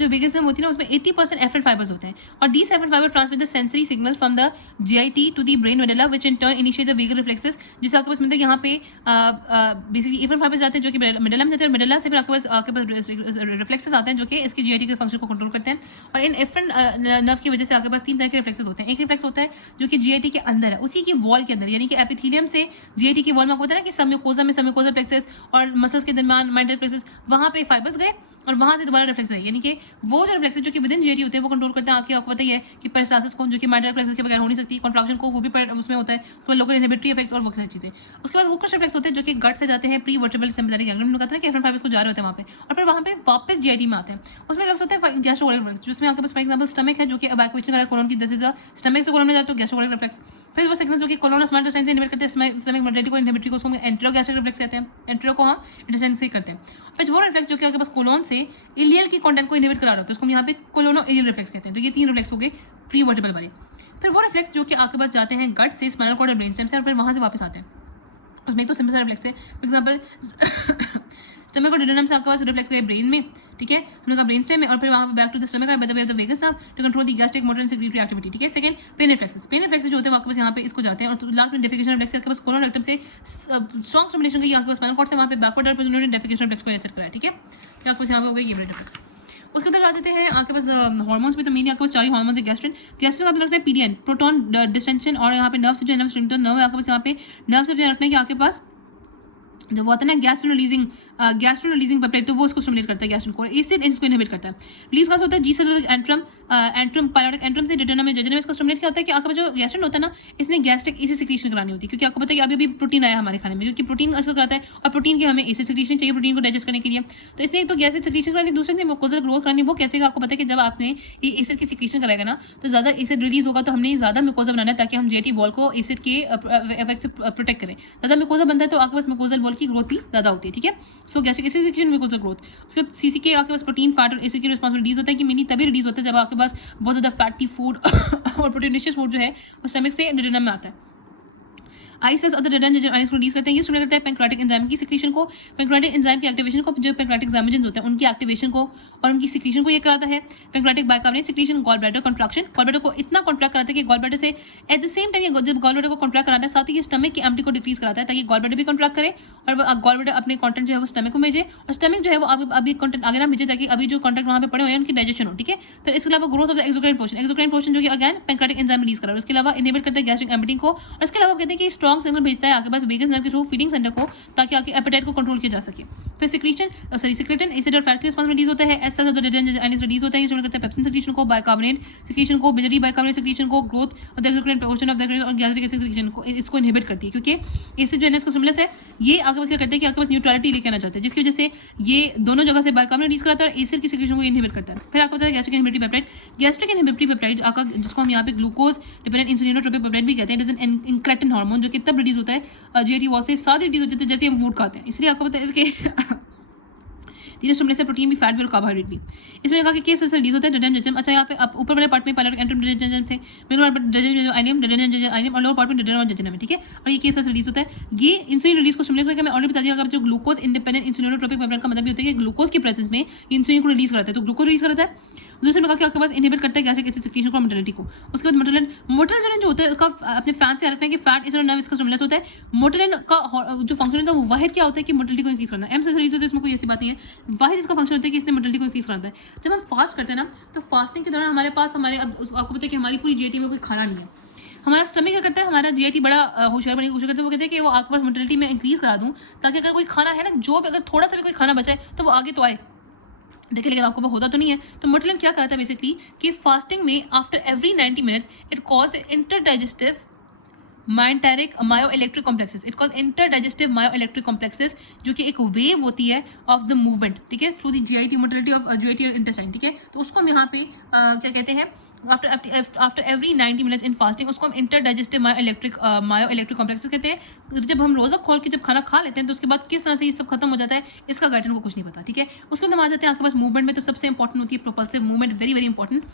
जो vagus nerve होती है ना उसमें 80% एफरेंट फाइबर्स होते हैं और these afferent fibre transmit the sensory signal from the GIT to the brain medulla which in turn initiate the vagal reflexes, जिससे आपके पास मतलब यहाँ पे बेसिकली एफरेंट फाइबर्स आते हैं जो कि मेडुला में जाते हैं और मेडुला से फिर आपके पास रिफ्लेक्सेस आते हैं जो कि इसकी जीआईटी के फंक्शन को कंट्रोल करते हैं। और इन एफरेंट नर्व की वजह से आपके पास 3 तरह के रिफ्लेक्सेस होते हैं। एक रिफ्लेक्स होता है जो कि जीआईटी के अंदर है, उसी की वॉल के अंदर, यानी कि एपिथेलियम से जीआईटी की वॉल में आपको पता है कि सबम्यूकोजा में सबम्यूकोजल प्लेक्सेस और मसल्स के दरमियान माइंडल प्लेक्सेस, वहाँ पे फाइबर्स गए और वहाँ से दोबारा रिफ्लेक्स है, यानी कि वो जो रिफ्लेक्स जो कि विद इन जीआईटी होते हैं वो कंट्रोल करते हैं आपको पता ही है कि पेरिस्टालसिस को जो कि माइंडल प्लेक्सेस के बगैर हो नहीं सकती, कॉन्ट्रैक्शन को वो भी उसमें होता है, उसमें लोकल इनहिबिटरी इफेक्ट्स और वो सारी चीज़ें। उसके बाद हुकस रिफ्लेक्स होते हैं जो कि गट से जाते हैं प्री वर्टेब्रल सिम्पैथेटिक गैंग्लियन में, कहते हैं कि एफरेंट फाइबर्स को जा रहे होते हैं वहाँ पे और फिर वहाँ पे वापस जीआईटी में आते हैं। उसमें रिफ्लेक्स होता है गैस्ट्रोकोलिक रिफ्लेक्स, जिसमें आपके पास फॉर एग्जांपल स्टमक है जो कि इवैक्यूएशन कर कोलन की, दिस इज अ स्टमक से कोलन में जाते हो गैस्ट्रोकोलिक रिफ्लेक्स। फिर वो सिग्नल्स जो कि कोलोनल स्मॉल इंटेस्टाइन से इनहिबिट करते हैं स्टमक मोटिलिटी को, इनहिबिटरी को, उसको एंटेरोगैस्ट्रिक रिफ्लेक्स कहते हैं, एंटेरो को हम इंटेस्टाइन से करते हैं। फिर वो रिफ्लेक्स जो कि आपके पास कोलोन से इलियल की कंटेंट को इनहिबिट करा रहा होता है, उसको हम यहाँ पे कोलोनो इलियल रिफ्लेक्स कहते हैं। तो ये 3 रिफ्लेक्स हो गए प्री वर्टेब्रल वाले। फिर वो रिफ्लेक्स जो कि आपके पास जाते हैं गट से स्पाइनल कॉर्ड और ब्रेन स्टेम से और फिर वहाँ से वापस आते हैं। उसमें एक तो सिंपल सा रिफ्लेक्स है, फॉर एग्जाम्पल स्टमक और डिडोनम से आपके पास रिफ्लेक्स गए ब्रेन में, ठीक है, हम लोग का ब्रेन स्टेम में और फिर वहाँ back to the stomach by the way of the vagus nerve to control the gastric motor and secretary activity, ठीक है। Second pain reflexes, pain reflexes जो होते हैं आपके पास यहाँ पे इसको जाते हैं और लास्ट में डेफिकेशन रिफ्लेक्स आपके पास कोलोन रेक्टम से स्ट्रॉन्ग स्टिमुलेशन की आपके पास स्पाइनल कॉर्ड से वहाँ पे बैकवर्ड और पोजिशनल डेफिकेशन रिफ्लेक्स को एसेट कराया, ठीक है। तो आपके पास यहाँ पे हो गई ये रिफ्लेक्स। उसके बाद आ जाते हैं आपके पास हार्मोन्स में, तो मेनली आपके पास 4 हार्मोन्स है। गैस्ट्रिन आपको लगता है पीडीएन प्रोटॉन डिस्टेंशन और यहाँ पे नर्व से जो है नर्व है आपके पास, यहाँ पे नर्व से जो रखने के आपके पास जो वो आता है ना गैस्ट्रोन रिलीजिंग पेप्टाइड, तो वो इसको स्टिमुलेट करता है गैस्ट्रिन को, इससे इसको इनहिबिट करता है। रिलीज का होता है जी सेलुलर एंट्रम पायलोटिक एंट्रम से डिटोनम में जजनम, इसको स्टिमुलेट क्या होता है कि आपका जो गैस्ट्रिन होता है ना, इसने गैस्ट्रिक एसिड सिक्रीशन करानी होती है, क्योंकि आपको पता है कि अभी प्रोटीन आया हमारे खाने में, क्योंकि प्रोटीन इसको कराता है और प्रोटीन के हमें एसिड सिक्रीशन चाहिए प्रोटीन को डाइजेस्ट करने के लिए। तो इसने एक तो गैस्ट्रिक सिक्रीशन करानी, दूसरे ने म्यूकोजल ग्रोथ करानी। वो कैसे आपको पता है कि जब आपने ये एसिड की सिक्रीशन कराएगा ना तो ज़्यादा एसिड रिलीज होगा, तो हमने ज़्यादा म्यूकोजा बनाना है ताकि हम जीआईटी वॉल को एसिड के इफेक्ट से प्रोटेक्ट करें। ज़्यादा म्यूकोजा बनता है तो आपके पास म्यूकोजल वॉल की ग्रोथ भी ज़्यादा होती है, ठीक है। So gastric acid secretion mucosal growth. उसके बाद सीसीके आपके पास प्रोटीन फैट और एसिड की रिस्पॉन्सिबिलिटीज होता है कि मेनली तभी रिलीज होता है जब आपके पास बहुत ज़्यादा फैटी फूड और प्रोटीनिशियस फूड जो है वो स्टमक से डिडोनम में आता है। आइसेस और डिडोनम जो आइस को रिलीज करते हैं, ये स्टिमुलेट करता है पैंक्रियाटिक एंजाइम की सिक्रीशन को, पैंक्रियाटिक एंजाइम की एक्टिवेशन को, जो पैंक्रियाटिक ज़ाइमोजेंस होते हैं उनकी एक्टिवेशन को और उनकी सिक्रीशन को ये कराता है। Pancreatic bicarbonate secretion gall bladder contraction, gall bladder को इतना कॉन्ट्रैक्ट कराता है कि गॉल ब्लैडर से एट द सेम टाइम जब गॉल ब्लैडर को कॉन्ट्रैक्ट कराता है साथ ही ये स्टमक की एम्प्टी को डिक्रीज कराता है ताकि गॉल ब्लैडर भी कॉन्ट्रैक्ट करे और गॉल ब्लैडर अपने कंटेंट जो है वो स्टमक को भेजे और स्टमक जो है वो अभी कंटेंट आगे ना भेजे ताकि अभी जो कंटेंट वहाँ पे पड़े हुए हैं उनकी डाइजेशन हो, ठीक है। फिर इसके अलावा growth of the exocrine portion जो कि अगेन पैंक्रियाटिक एंजाइम रिलीज करा, उसके अलावा इनहिबिट करता है गैस्ट्रिक एम्प्टिंग को और इसके अलावा कहते हैं कि स्ट्रॉन्ग सिग्नल भेजता है आपके पास वेगस नर्व के थ्रू फीडिंग सेंटर को ताकि आपके एपेटाइट को कंट्रोल किया जा सके। फिर सिक्रेटन एसिड और फैट के रिस्पॉन्स में रिलीज होता है, एस ऑफ द डिडोनम रिलीज होता है, ये स्टिमुलेट करता है पेप्सिन सिक्रीशन को, बाइकार्बोनेट सिक्रीशन को, बिजरी बाइकार्बोनेट सिक्रीशन को, ग्रोथ और the exocrine portion of the और गैस्ट्रिक एसिड सिक्रीशन को इसको इनहिबिट करती है, क्योंकि इससे जो है इसका स्टिमुलस है ये आपके पास क्या करता है कि आपके पास न्यूट्रलिटी लेके आना चाहते हैं, जिसकी वजह से ये दोनों जगह से बाइकार्बोनेट रिलीज कराता है और एसिड की सिक्रीशन को इनहिबिट करता है। फिर आपको पता है gastric inhibitory peptide, gastric inhibitory peptide आपका जिसको हम यहाँ पे ग्लूकोज डिपेंडेंट इंसुलिनोट्रोपिक पेप्टाइड भी कहते हैं, it is an incretin hormone जो कि तब रिलीज होता है जीआईटी वॉल से साथ रिलीज हो जाता है जैसे हम फूड खाते हैं, इसलिए आपको पता है इसके तीनों स्टिमुलेट से प्रोटीन भी, फैट भी और कार्बोहाइड्रेट भी। इसमें कहा कि केस से रिलीज होता है डिडोनम जजम। अच्छा यहाँ पे आप ऊपर वाले पार्ट में पायलोटिक एंट्रम जजम थे, मिडिल वाले डिडोनम आइनियम और लोअर पार्ट में डिडोनम जजम है, ठीक है। और ये केस से रिलीज होता है, ये इंसुलिन रिलीज को स्टिमुलेट करके मैं ऑलरेडी बता दिया अगर जो ग्लूकोज इंडिपेंडेंट इंसुलिनोट्रोपिक पेप्टाइड का मतलब ये होता है कि ग्लूकोज की प्रेजेंस में इंसुलिन को रिलीज कराता है, तो ग्लूकोज रिलीज कराता है। दूसरे में कहा कि आपके पास इनहिबिट करता है गैस्ट्रिक एसिड सिक्रीशन को, मोटिलिटी को। उसके बाद मोटिलिन जो होता है उसका अपने फैन से रखना है कि फैट इस नर्व इसका स्टिमुलस होता है। मोटिलिन का जो फंक्शन होता है वो वाहिद क्या होता है कि मोटिलिटी को इंक्रीज करना है, एम से रिलीज होता है, इसमें कोई ऐसी बात नहीं है, वाहिद इसका फंक्शन होता है कि इसने मोटिलिटी को इंक्रीज करना है। जब हम फास्ट करते हैं ना तो फास्टिंग के दौरान हमारे पास आपको पता है कि हमारी पूरी जीआईटी में कोई खाना नहीं है, हमारा स्टमक क्या करता है, हमारा जीआईटी बड़ा होशियार बड़ी कोशिश करता है, वो कहते हैं कि वो आपके पास मोटिलिटी में इंक्रीज करा दूँ ताकि अगर कोई खाना है ना जो अगर थोड़ा सा भी कोई खाना बचा है तो वो आगे तो आए, देखिए लेकिन आपको वो होता तो नहीं है। तो मोटिलिन क्या करता है बेसिकली कि फास्टिंग में after every 90 minutes it cause interdigestive myenteric myoelectric complexes, it cause interdigestive myoelectric complexes जो कि एक वेव होती है ऑफ द मूवमेंट, ठीक है, through the GIT motility of GIT intestine, ठीक है। तो उसको हम यहाँ पे क्या कहते हैं after every 90 minutes in fasting उसको हम इंटरडाइजेस्टिव मायोइलेक्ट्रिक कॉम्प्लेक्सेस कहते हैं। जब हम रोज़ा खोल के जब खाना खा लेते हैं तो उसके बाद किस तरह से ये सब खत्म हो जाता है इसका गाइडन को कुछ नहीं पता, ठीक है। उसके बाद हम आ जाते हैं आपके पास मूवमेंट में, तो सबसे इंपॉर्टेंट होती है propulsive movement, very very important.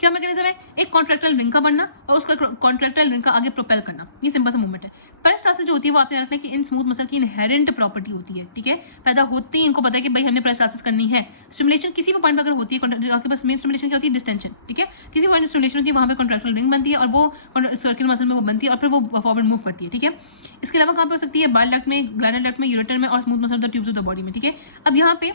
क्या मैकेनिज्म है? एक कॉन्ट्रैक्टाइल रिंग का बनना और उसका कॉन्ट्रैक्टाइल रिंग का आगे प्रोपेल करना, ये सिंपल सा मूवमेंट है। पेरिस्टालसिस जो होती है वो आपने रखना है कि इन स्मूथ मसल की इनहेरेंट प्रॉपर्टी होती है, ठीक है, पैदा होते ही इनको पता है कि भाई हमने पेरिस्टालसिस करनी है। स्टिमुलेशन किसी भी पॉइंट पर अगर होती है, आपके पास मेन स्टिमुलेशन क्या होती है? डिस्टेंशन, ठीक है, किसी पॉइंट स्टिमुलेशन होती है वहाँ पे कॉन्ट्रैक्टाइल रिंग बनती है और वो सर्किल मसल में वो बनती है और फिर वो फॉरवर्ड मूव करती है, ठीक है। इसके अलावा कहाँ पे हो सकती है? बाइल डक्ट में, ग्लैंडल डक्ट में, यूरेटर में और smooth muscle of the tubes of the body में, ठीक है। अब यहाँ पे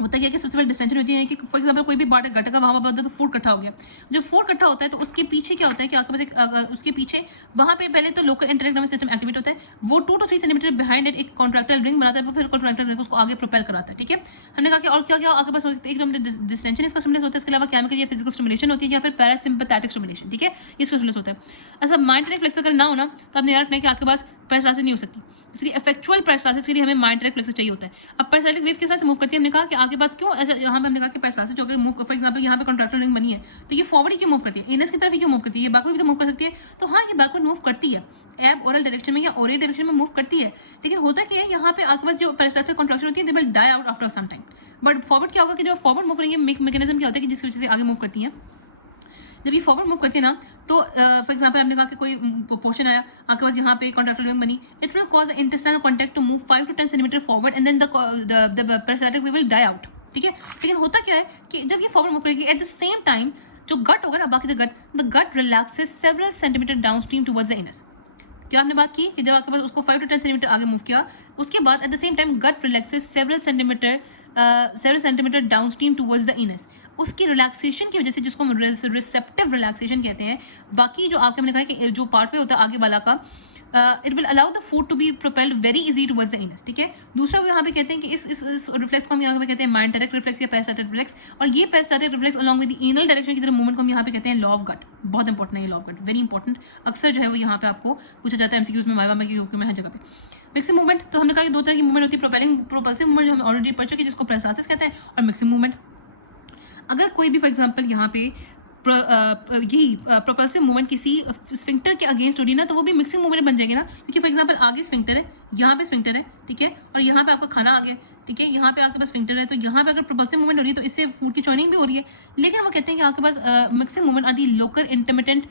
होता है कि सबसे पहले डिस्टेंशन होती है कि फॉर एग्जांपल कोई भी पार्ट गट का वहाँ पर होता है तो फूड इकट्ठा हो गया। जब फूड इकट्ठा होता है तो उसके पीछे क्या होता है कि आपके पास एक उसके पीछे वहाँ पे पहले तो local internet nervous system activate होता है, वो 2 to 3 सेंटीमीटर बिहाइंड इट एक कॉन्ट्रैक्टाइल रिंग बनाता है, वो फिर कॉन्ट्रैक्टाइल रिंग उसको आगे प्रोपेल कराता है, ठीक है। हमने कहा कि और क्या क्या आपके पास एकदम डिस्टेंशन इसका स्टिमुलेशन होता है, इसके अलावा केमिकल या फिजिकल स्टिमुलेशन होती है या फिर पैरासिम्पैथेटिक स्टिमुलेशन, ठीक है, ये स्टिमुलेशन होता है। ऐसा माइंड रिफ्लेक्स अगर ना हो ना तो आपने याद रखना है कि आपके पास पेरिस्टालसिस नहीं हो सकती, इसलिए इफेक्चुअल पेरिस्टालसिस के लिए हमें माइंड रिफ्लेक्स चाहिए होता है। अब पेरिस्टाल्टिक वेव किस तरह से मूव करती है? हमने कहा कि आगे पास क्यों ऐसा, यहाँ पे हमने कहा कि पेरिस्टालसिस जो अगर मूव फॉर एग्जांपल यहाँ पे कॉन्ट्रैक्टाइल रिंग बनी है तो ये फॉरवर्ड ही क्यों मूव करती है? इनस की तरफ ही क्यों मूव करती है? ये बैकवर्ड भी तो मूव कर सकती है। तो हाँ, ये बैकवर्ड मूव करती है, एब ओरल डायरेक्शन में या ओरल डायरेक्शन में मूव करती है, लेकिन होता क्या है यहाँ पे आपके पास जो पेरिस्टाल्टिक कॉन्ट्रैक्शन होती है they will die out after some time. But forward क्या होगा कि जब फॉरवर्ड मूव करेंगे मैकेनिज्म क्या होता है कि जिसकी वजह से आगे मूव करती है, जब ये फॉरवर्ड मूव करती है ना तो फॉर एग्जांपल हमने कहा कि कोई पोर्शन आया आपके पास यहाँ पे कॉन्ट्रैक्टाइल रिंग बनी, it will cause intestinal contact to move 5 to 10 centimetre forward and then the peristaltic wave will die out, ठीक है। लेकिन होता क्या है कि जब ये फॉरवर्ड मूव करेगी एट द सेम टाइम जो गट होगा ना, बाकी the gut relaxes several centimetre down stream towards the anus. क्या आपने बात की कि जब आपके पास उसको 5 to 10 सेंटीमीटर आगे मूव किया, उसके बाद at the same time gut relaxes several centimetre down stream towards the anus. उसकी रिलैक्सेशन की वजह से, जिसको हम रिसेप्टिव रिलैक्सेशन कहते हैं, बाकी जो आपके हमने कहा कि जो पार्ट पे होता है आगे वाला का, it will allow the food to be propelled very easy towards the anus, ठीक है। दूसरा यहाँ पे कहते हैं कि इस रिफ्लेक्स को हम यहाँ पे कहते हैं माइंड डायरेक्ट रिफ्लेक्स या पेरिस्टाल्टिक रिफ्लेक्स, और ये peristaltic reflex along with the anal direction की तरफ मूवमेंट को हम यहाँ पे कहते हैं लॉ ऑफ गट। बहुत इंपॉर्टेंट है ये law of gut, very important. अक्सर जो है वो यहाँ पे आपको पूछा जाता है एमसीक्यूज में, वाइवा में, यूक्यू में, हर जगह पे। मिक्सिंग मूवमेंट, तो हमने कहा कि 2 तरह की मूवमेंट होती है, प्रोपेलिंग प्रोपल्सिव मूवमेंट जो हम ऑलरेडी पढ़ चुके हैं जिसको पेरिस्टाल्सिस कहते हैं, और मिक्सिंग मूवमेंट। अगर कोई भी फॉर एग्जांपल यहाँ पे यही प्रोपल्सिव मूवमेंट किसी स्फिंक्टर के अगेंस्ट हो रही है ना तो वो भी मिक्सिंग मूवमेंट बन जाएगी ना, क्योंकि फॉर एग्जांपल आगे स्फिंक्टर है, यहाँ पे स्फिंक्टर है, ठीक है, और यहाँ पे आपका खाना आ गया, ठीक है, यहाँ पे आपके पास स्फिंक्टर है, तो यहाँ पे अगर प्रोपल्सिव मूवमेंट हो रही है तो इससे फूड की चॉइनिंग भी हो रही है। लेकिन वो कहते हैं कि आपके पास mixing movement are the local intermittent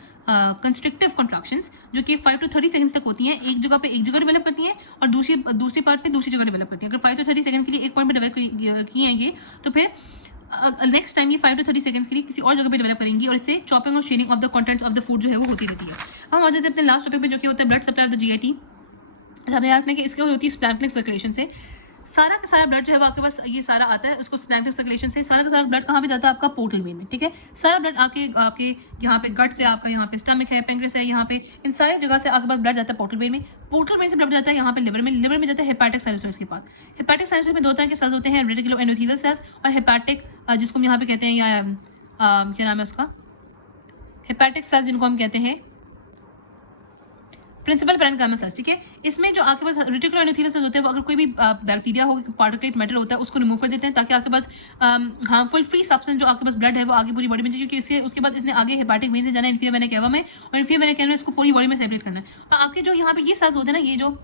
constrictive contractions जो कि 5 to 30 सेकंड्स तक होती हैं, एक जगह पे एक जगह डेवलप करती हैं और दूसरी पार्ट पे दूसरी जगह डेवलप करती हैं। अगर 5 to 30 सेकंड के लिए एक पॉइंट पे डेवलप किए हैं ये, तो फिर नेक्स्ट टाइम ये 5 to 30 सेकंड्स के लिए किसी और जगह पे डेवलप करेंगी और इससे चॉपिंग और sharing of the contents of the food जो है वो होती रहती है। हम आ जाते हैं अपने लास्ट टॉपिक पे जो कि होता है blood supply of the GIT. हमें याद रखना है कि इसके होती है स्प्लैंक्टिक सर्कुलेशन से, सारा का सारा ब्लड जो है वो आपके पास ये सारा आता है उसको स्प्लैंक्टिक सर्कुलेशन से। सारा का सारा ब्लड कहाँ पे जाता है? आपका पोर्टल वेन में, ठीक है। सारा ब्लड आपके यहाँ पे गट से, आपका यहाँ पे स्टमक है, पेंक्रियास है, यहाँ पे इन सारी जगह से आपके पास ब्लड जाता है पोर्टल वेन में। पोर्टल वेन से ब्लड जाता है यहाँ पे लिवर में, लिवर में जाता है हेपाटिक साइनोसॉइड्स के पास। हेपाटिक साइनोसॉइड में 2 तरह के सेल्स होते हैं, रेटिकुलो एंडोथेलियल सेल्स और हेपाटिक जिसको हम यहाँ पे कहते हैं, या क्या नाम है उसका, हेपाटिक सेल्स जिनको हम कहते हैं प्रिंसिपल पैरेन्काइमा सेल्स, ठीक है। इसमें जो आपके पास रेटिकुलो एंडोथेलियल सेल्स होते हैं वो अगर कोई भी बैक्टीरिया हो, पार्टिकुलेट मैटर होता है उसको रिमूव कर देते हैं ताकि आपके पास हार्मफुल फ्री सब्सटेंस जो आपके पास ब्लड है वो आगे पूरी बॉडी में, क्योंकि उसके बाद इसने आगे हेपाटिक वेन से जाना है इन्फीरियर वेना केवा में, और इन्फीरियर वेना केवा में इसको पूरी बॉडी में सेपरेट करना है। और आपके जो यहाँ पे ये सेल्स होते हैं ना, ये जो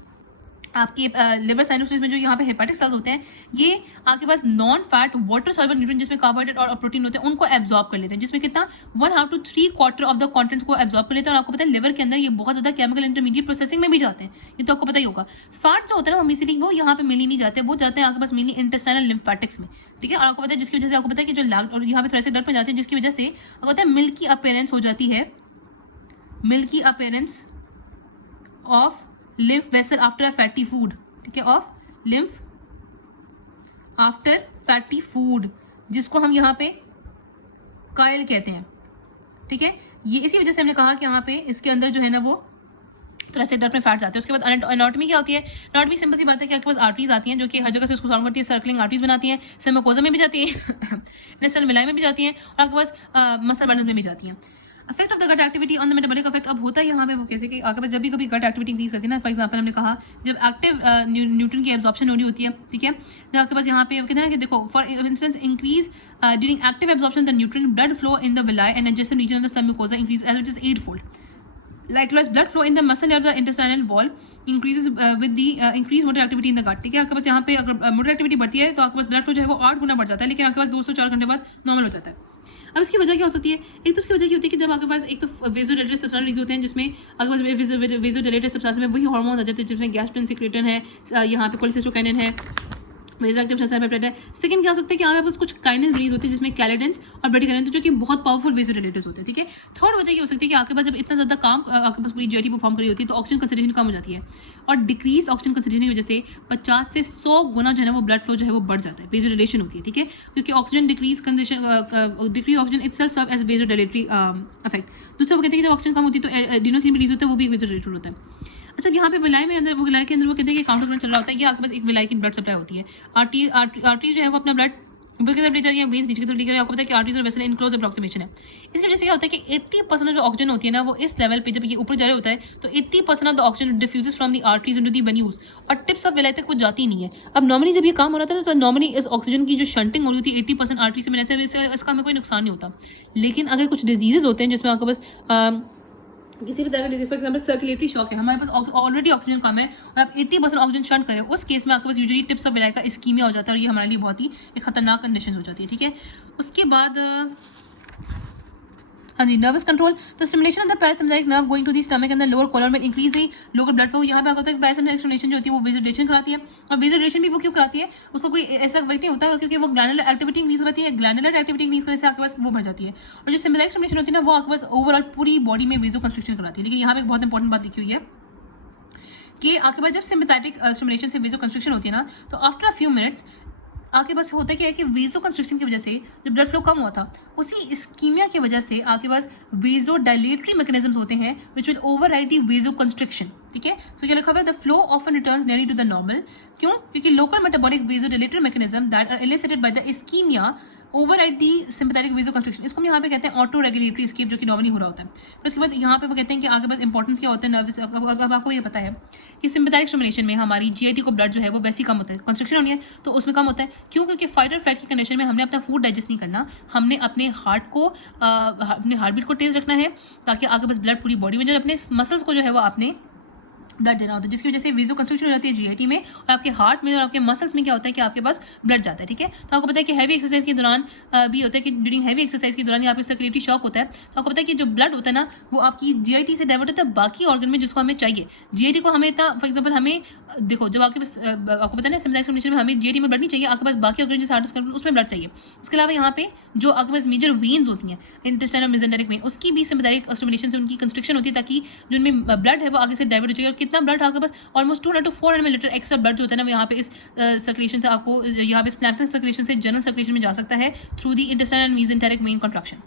आपके लिवर साइनोसिस में जो यहाँ पे हेपाटिक सेल्स होते हैं, ये आपके पास non fat water soluble nutrient जिसमें कार्बोहाइड्रेट और प्रोटीन होते हैं उनको एब्जॉर्ब कर लेते हैं, जिसमें कितना 1/2 to 3/4 ऑफ द कंटेंट्स को एब्जॉर्ब कर लेते हैं। और आपको पता है लिवर के अंदर ये बहुत ज़्यादा केमिकल इंटरमीडिएट प्रोसेसिंग में भी जाते हैं, ये तो आपको पता ही होगा। फैट जो होता है ना वो बेसिकली वो यहाँ पे मिली नहीं जाते, वो जाते हैं आपके पास मेनली इंटेस्टाइनल लिम्फेटिक्स में, ठीक है। और आपको पता है जिसकी वजह से आपको पता है कि जो और यहाँ पे थोरेसिक डक्ट में जाते हैं जिसकी वजह से आपको पता है मिल्की अपीयरेंस हो जाती है, milky appearance of lymph vessel after a fatty food, ठीक है, of lymph after fatty food, जिसको हम यहाँ पे कायल कहते हैं, ठीक है। ये इसी वजह से हमने कहा कि यहाँ पे इसके अंदर जो है ना वो थोरेसिक डक्ट में फैट जाते हैं। उसके बाद एनाटॉमी क्या होती है? एनाटॉमी सिंपल सी बात है कि आपके पास आर्टरीज आती हैं जो कि हर जगह से उसको सराउंड करती है, सर्कलिंग आर्टरीज बनाती हैं, सेमिकोजा में भी जाती हैं नेसल मिलाई में भी जाती हैं, और आपके पास मसल बंडल में भी जाती हैं। Effect of the gut activity on the metabolic effect, अब होता है यहाँ पे वो कैसे कि आपके पास जब भी कभी गट एक्टिविटी इंक्रीज करती है ना, फॉर एग्जांपल हमने कहा जब एक्टिव न्यूट्रिएंट की एब्जॉर्प्शन हो रही होती है, ठीक है, जब आपके पास यहाँ पे कहते हैं कि देखो for instance increase during active absorption the nutrient blood flow in the villi and adjacent region of the submucosa increase as it is 8-fold. Likewise, blood flow in the muscle layer of the intestinal wall increases with the increased motor activity in the gut, ठीक है। आपके पास यहाँ पे अगर motor activity बढ़ती है तो आपके पास ब्लड फ्लो जो है वो 8 गुना बढ़ जाता है, लेकिन आपके पास 2 से 4 घंटे बाद नॉर्मल हो जाता है। अब इसकी वजह क्या हो सकती है? एक तो उसकी वजह क्या होती है कि जब आपके पास एक तो वेसोडाइलेटरी सब्सटेंस रिलीज होते हैं, जिसमें अगर वेसोडाइलेटरी सब्सटेंस में वही हार्मोन आ जाते हैं जिसमें गैस्ट्रिन सिक्रेटन है, यहाँ पे कोलेसिस्टोकाइनिन है, वेसोएक्टिव सेंसर है। सेकंड क्या हो सकता है कि यहाँ पे कुछ काइनेस रिलीज होती है जिसमें कैलेडेंस और ब्रेडिकाइनेस, जो कि बहुत पावरफुल वेसोडाइलेटर्स होते हैं, ठीक है। थर्ड वजह ये हो सकती है कि आपके पास जब इतना ज़्यादा काम आपके पास पूरी जीआईटी परफॉर्म करी होती है तो ऑक्सीजन कंसंट्रेशन कम हो जाती है, और डिक्रीज ऑक्सीजन कंसंट्रेशन की वजह से 50 से 100 गुना जो है वो ब्लड फ्लो जो है वो बढ़ जाता है, वेसोडाइलेशन होती है, ठीक है, क्योंकि oxygen decrease oxygen itself serve as vasodilatory effect. दूसरा वो कहते हैं कि जब ऑक्सीजन कम होती है तो एडिनोसिन रिलीज होता है, वो भी एक वेसोडाइलेटर होता है। अच्छा, यहाँ पे विलाई में अंदर विलाई के अंदर वो कहते हैं कि काउंटर करंट चल रहा होता है, कि आपके पास एक विलाई की ब्लड सप्लाई होती है, आर्टरी जो है वो अपना ब्लड ऊपर की तरफ ले जा रही है, वेन नीचे की तरफ ले जा रही है। आपको पता है कि आर्टरीज और वेसल इन क्लोज अप्रॉक्सिमेशन है। इसकी वजह से क्या होता है कि 80% जो ऑक्सीजन होती है ना वो इस लेवल पे जब ये ऊपर जा रहा होता है तो 80% of the oxygen diffuses from the arteries into the venues, और टिप्स ऑफ विलाई तक वो जाती नहीं है। अब नॉर्मली जब ये काम हो रहा था तो नॉर्मली इस ऑक्सीजन की जो शंटिंग हो रही होती है 80% आर्टरी से मिलने से इसका हमें कोई नुकसान नहीं होता। लेकिन अगर कुछ डिजीजेज होते हैं जिसमें आपके पास किसी भी तरह का disease, for example circulatory shock है, हमारे पास ऑलरेडी ऑक्सीजन कम है और आप 80% ऑक्सीजन शंट करें, उस केस में आपके पास यूजुअली टिप्स ऑफ विलाई का इस्कीमिया हो जाता है, और ये हमारे लिए बहुत ही एक खतरनाक कंडीशन हो जाती है, ठीक है। उसके बाद हाँ जी, नर्वस कंट्रोल, तो stimulation of the parasympathetic nerve going to the stomach and the lower colon में increase the local blood flow. यहाँ पे आपको होता है कि पैरासिम्पैथेटिक स्टिमुलेशन जो होती है वो वेसोडाइलेशन कराती है, और वेसोडाइलेशन भी वो क्यों कराती है, उसका कोई ऐसा वजह नहीं होता, क्योंकि वो ग्लैंडुलर एक्टिविटी इंक्रीज कराती है, ग्लैंडुलर एक्टिविटी इंक्रीज करने से आपके पास वो बढ़ जाती है। और जो सिम्पैथेटिक स्टिमुलेशन होती है ना वो आपके पास ओवरऑल पूरी बॉडी में वेसो कंस्ट्रिक्शन कराती है। लेकिन यहाँ पे एक बहुत इंपॉर्टेंट बात लिखी हुई है कि आपके पास जब सिम्पैथेटिक स्टिमुलेशन से वेसो कंस्ट्रिक्शन होती है ना तो आफ्टर अ फ्यू मिनट्स आपके पास होता क्या है कि वेसो कंस्ट्रिक्शन की वजह से जो ब्लड फ्लो कम हुआ था उसी इस्कीमिया की वजह से आपके पास वेसो डायलेटरी मैकेनिज्म्स होते हैं which will override the vaso constriction, ठीक है। सो क्या लिखा हुआ है, the flow often returns nearly to the normal. क्यों? क्योंकि local metabolic vaso dilatory mechanism that are elicited by the ischaemia override the sympathetic vaso constriction, इसको हम यहाँ पे कहते हैं ऑटो रेगुलेटरी एस्केप, जो कि नॉर्मली हो रहा होता है। फिर उसके बाद यहाँ पे वो कहते हैं कि आगे बाद इंपॉर्टेंस क्या होता है नर्वस। अब आपको ये पता है कि सिम्पैथेटिक स्टिमुलेशन में हमारी जीआईटी को ब्लड जो है वो वैसे ही कम होता है, कंस्ट्रिक्शन होनी है तो उसमें कम होता है। क्यों? क्योंकि फाइट और फ्लाइट की कंडीशन में हमने अपना फूड डाइजेस्ट नहीं करना, हमने अपने हार्ट को अपने हार्ट बीट को तेज रखना है ताकि आगे बस ब्लड पूरी बॉडी में जाए, अपने मसल्स को जो है वो आपने ब्लड देना होता है, जिसकी वजह से वेसो कंस्ट्रिक्शन हो जाती है जीआईटी में, और आपके हार्ट में और आपके मसल्स में क्या होता है कि आपके पास ब्लड जाता है, ठीक है। तो आपको पता है कि हैवी एक्सरसाइज के दौरान भी होता है कि ड्यूरिंग हैवी एक्सरसाइज के दौरान यहाँ पे सर्कुलेटरी शॉक होता है, तो आपको पता है कि जो ब्लड होता है ना वो आपकी जीआईटी से डाइवर्ट होता है बाकी ऑर्गन में जिसको हमें चाहिए। जीआईटी को हमें इतना, फॉर एग्जाम्पल हमें देखो जब आपके पास आपको पता है ना सिम्पैथेटिक स्टिमुलेशन में हमें जीआईटी में ब्लड नहीं चाहिए, आपके पास बाकी ऑर्गन जैसे हार्ट उसमें ब्लड चाहिए। इसके अलावा यहाँ पे जो आपके पास मेजर वेन्स होती हैं इंटेस्टाइनल मेसेंटेरिक वेन, उसकी भी सिम्पैथेटिक स्टिमुलेशन से उनकी कंस्ट्रिक्शन होती है ताकि जो उनमें ब्लड है वो आगे से डाइवर्ट हो जाए, और कितना ब्लड आपके पास almost 200 to 400 millilitre extra blood जो होता है ना यहाँ पे इस सर्कुलेशन से आपको यहाँ पे स्प्लैंक्टन सर्कुलेशन से जनरल सर्कुलेशन में जा सकता है through the intestinal mesenteric when contraction.